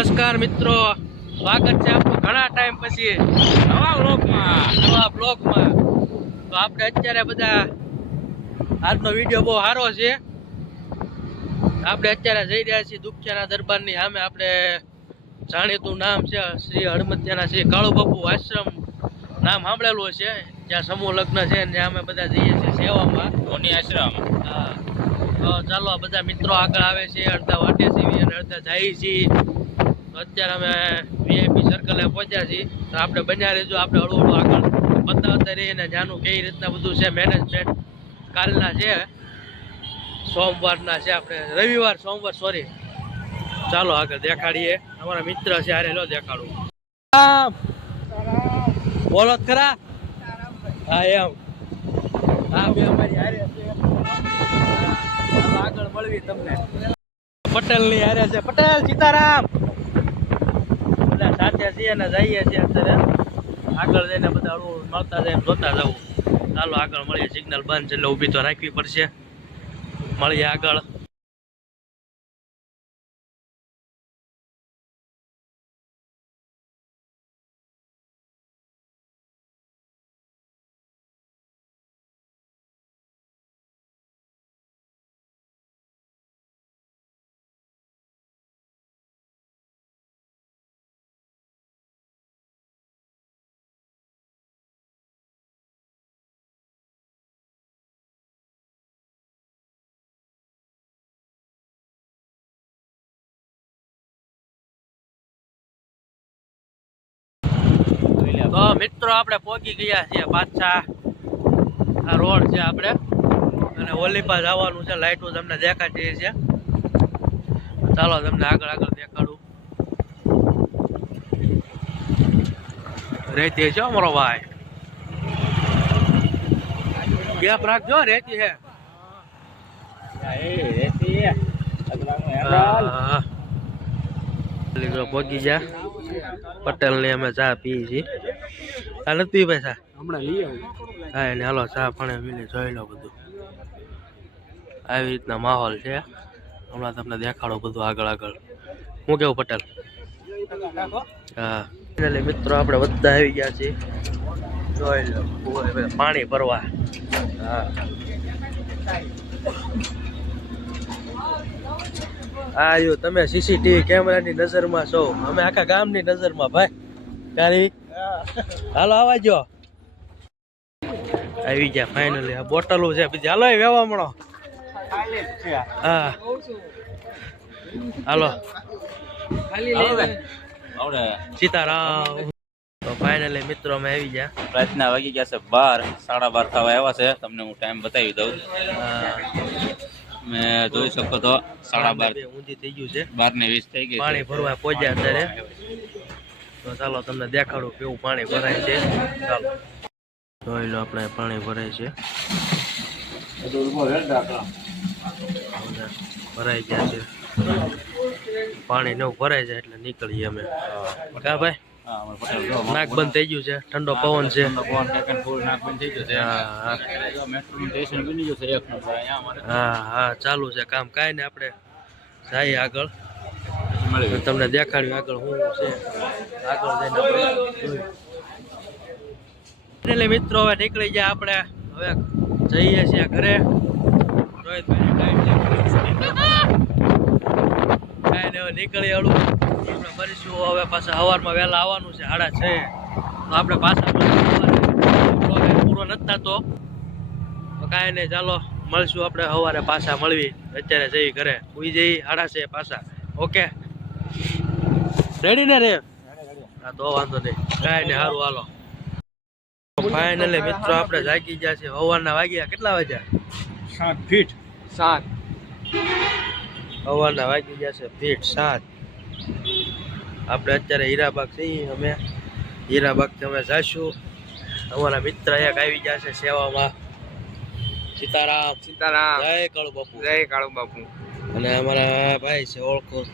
નમસ્કાર મિત્રો. સ્વાગત છે આપણું ઘણા ટાઈમ પછી નવા બ્લોગમાં નવા બ્લોગમાં તો આપણે અત્યારે બધા આજનો વીડિયો બહુ સારો છે. આપણે અત્યારે જઈ રહ્યા છીએ દુખિયાના દરબારની સામે. આપણે જાણીતું નામ છે શ્રી હડમતિયાના શ્રી કાળુબાપુ આશ્રમ. નામ સાંભળેલું છે જ્યાં સમૂહ લગ્ન છે ને ત્યાં અમે બધા જઈએ છીએ સેવામાં. ધોની આશ્રમ. હા. તો ચાલો બધા મિત્રો આગળ આવે છે. અડધા વાટે સીવી અને અડધા જાય છીએ. અત્યારે અમે વીઆઈપી સર્કલે પહોંચ્યા છીએ. તો આપણે બન્યા રહીશું આપણે હળવું હળવું આગળ બતાવતા રહીએ ને જાનું કઈ રીતના બધું છે મેનેજમેન્ટ કાલના છે સોમવારના છે આપણે. રવિવાર સોમવાર સોરી ચાલો આગળ દેખાડીએ. અમારા મિત્ર છે હારે લો દેખાડું. બોલો ખરા. હા એમ. હા બે અમારી હારે આગળ મળવી તમને. પટેલની હારે છે. પટેલ સીતારામ. સાથે છીએ અને જઈએ છીએ અત્યારે. આગળ જઈને બધા હળવું મળતા જઈને જોતા જવું ચાલો આગળ મળીએ સિગ્નલ બંધ છે એટલે ઊભી તો રાખવી પડશે. મળીએ આગળ. મિત્રો આપણે પહોંચી ગયા છીએ પાછા. આ રોડ છે આપણે. અને ઓલીપા જવાનું છે લાઈટો તમને દેખાતી છે. ચાલો તમને આગળ આગળ દેખાડું. રેતી છે અમારો મારો ભાઈ. ગેપ રાખજો રેતી છે. હા. પહોંચી જા. પટેલ ને અમે ચા પીએ છીએ. આ નથી પી ભાઈ ચા? હમણાં લઈ આવું. હા એને હાલો ચા પણ પીને જોઈ લો બધું. આવી રીતના માહોલ છે. હમણાં તમને દેખાડો બધું આગળ આગળ. હું કેવું પટેલ? હા. એટલે મિત્રો આપણે બધા આવી ગયા છીએ. જોઈ લો. પાણી ભરવા. હા. આ જો તમે સીસીટીવી કેમેરાની નજરમાં છો. અમે આખા ગામની નજરમાં ભાઈ. કારી હાલો આવા જો. આવી ગયા ફાઇનલી આ બોટલો છે બીજી હાલો એ વેવા મળો. હા. હાલો. સીતારામ. તો ફાઇનલી મિત્રો અમે આવી ગયા. રાતના વાગી ગયા છે બાર. સાડા બાર થવા આવ્યા છે. તમને હું ટાઈમ બતાવી દઉં. મેં જોઈ શકો તો સાડા બાર ઊંધી થઈ ગયું છે. બાર ને વીસ થઈ ગયું પાણી ભરવા પહોંચ્યા અત્યારે. તો ચાલો તમને દેખાડું કેવું પાણી ભરાય છે. ચાલો. જોઈ લો આપણે પાણી ભરાય છે. ભરાઈ ગયા છે. પાણી નવું ભરાય છે એટલે નીકળીએ અમે. કા ભાઈ. નાક બંધ થઈ ગયું છે ઠંડો પવન છે. હા હા. ચાલુ છે કામ. કાંઈ ને આપણે જઈએ આગળ. તમને દેખાડ્યું આગળ શું છે. આગળ જઈને મિત્રો હવે નીકળી ગયા આપણે. હવે જઈએ છીએ ઘરે રોહિતભાઈને ટાઈમ છે કાંઈ નહીં હવે નીકળી હળું આપણે ફરીશું હવે પાછા સવારમાં વહેલા આવવાનું છે સાડા છે. તો આપણે પાછા પૂરો નથી થતો. તો કાંઈ નહીં ચાલો મળશું આપણે સવારે પાછા મળવી. અત્યારે જઈ ઘરે. ઉઈ જઈ સાડા છે પાછા. ઓકે? રેડી ને રે? હા તો વાંધો નહીં. કાંઈ નહીં સારું હાલો. ફાઇનલી મિત્રો આપણે જાગી ગયા છે સવારના વાગ્યા કેટલા વાગ્યા? સાત ફીટ સાત. સવારના વાગી ગયા છે ફીટ સાત. આપણે અત્યારે હીરાબાગ છીએ અમે હીરાબાગથી અમે જઈશું અમારા મિત્ર એક આવી ગયા છે સેવામાં. સીતારામ. સીતારામ. જય કાળુ બાપુ. જય કાળુ બાપુ. અને અમારા ભાઈ છે ઓળખો.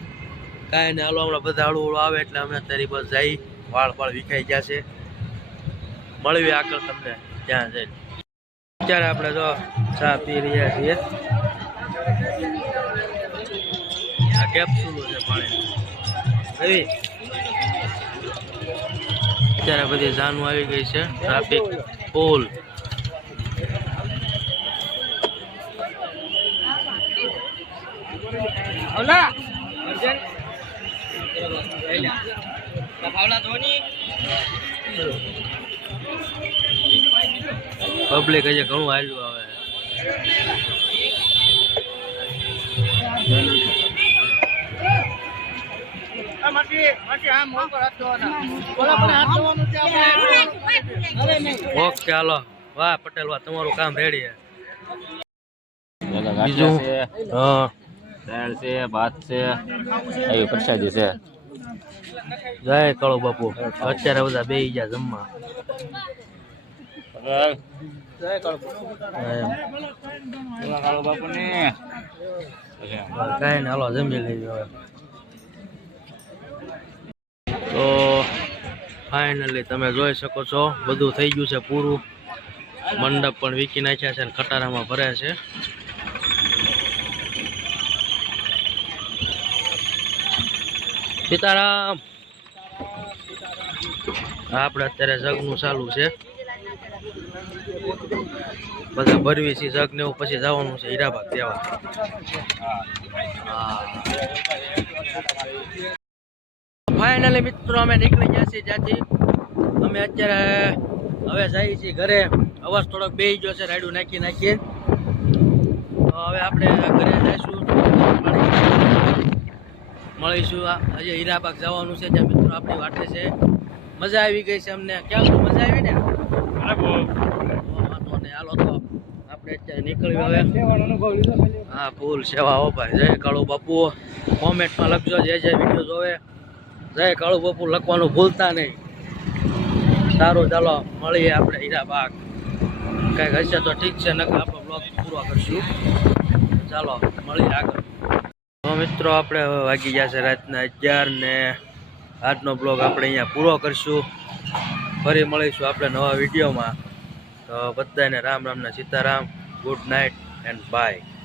કાંઈ ને હાલો હમણાં બધા હળુ હળું આવે એટલે અમે તારી બસ જઈ વાળ વાળ વિખાઈ ગયા છે. મળવી આગળ તમને. ત્યાં જઈને. અત્યારે આપણે જો ચા પી રહ્યા છીએ. કેપ્સ્યુલો છે પાણી. અત્યારે બધી જાનું આવી ગઈ છે. ટ્રાફિક ફૂલ. પબ્લિક હજી ઘણું હાલ્યું આવે. ઓકે હાલો. વાહ પટેલ વાહ તમારું કામ રેડી છે. બીજું? દાળ છે ભાત છે. એવી પ્રસાદી છે. જય કાળો બાપુ. અત્યારે બધા બે ગયા જમવા. કાંઈ ને હાલો જમી લેજો હવે. તો ફાઇનલી તમે જોઈ શકો છો, બધું થઈ ગયું છે પૂરું. મંડપ પણ વીકી નાખ્યા છે અને ખટારામાં ભરે છે. સીતારામ! આપણે અત્યારે જગનું ચાલુ છે. બધા ભરવી છે જગ એવું પછી જવાનું છે હીરાબાગ દેવા. ફાઇનલી મિત્રો, અમે નીકળી ગયા છીએ જ્યાંથી અમે અત્યારે હવે જઈએ છીએ ઘરે. અવાજ થોડોક બે ગયો છે, રાયડું નાખી નાખીએ. હવે આપણે ઘરે જઈશું. મળીશું. હજી હીરાબાગ જવાનું છે ત્યાં મિત્રો આપણી વાટે છે. મજા આવી ગઈ છે અમને. ક્યાં મજા આવી ને? તો આપણે અત્યારે નીકળ્યું હવે. હા, ફૂલ સેવા હો ભાઈ. જય કાળુ બાપુ. કોમેન્ટમાં લખજો, જે જે વીડિયો જોવે. જય કાળુ બાપુ લખવાનું ભૂલતા નહીં. સારું, ચાલો, મળીએ આપણે હીરાબાગ કંઈક હશે તો ઠીક છે, નકર આપણે બ્લોગ પૂરો કરશું. ચાલો, મળીએ આગળ. મિત્રો, આપણે વાગી ગયા છે રાતના અગિયાર ને આજનો બ્લોગ આપણે અહીંયા પૂરો કરશું. ફરી મળીશું આપણે નવા વિડીયોમાં. તો બધાને રામ રામના Sitaram. Good night and bye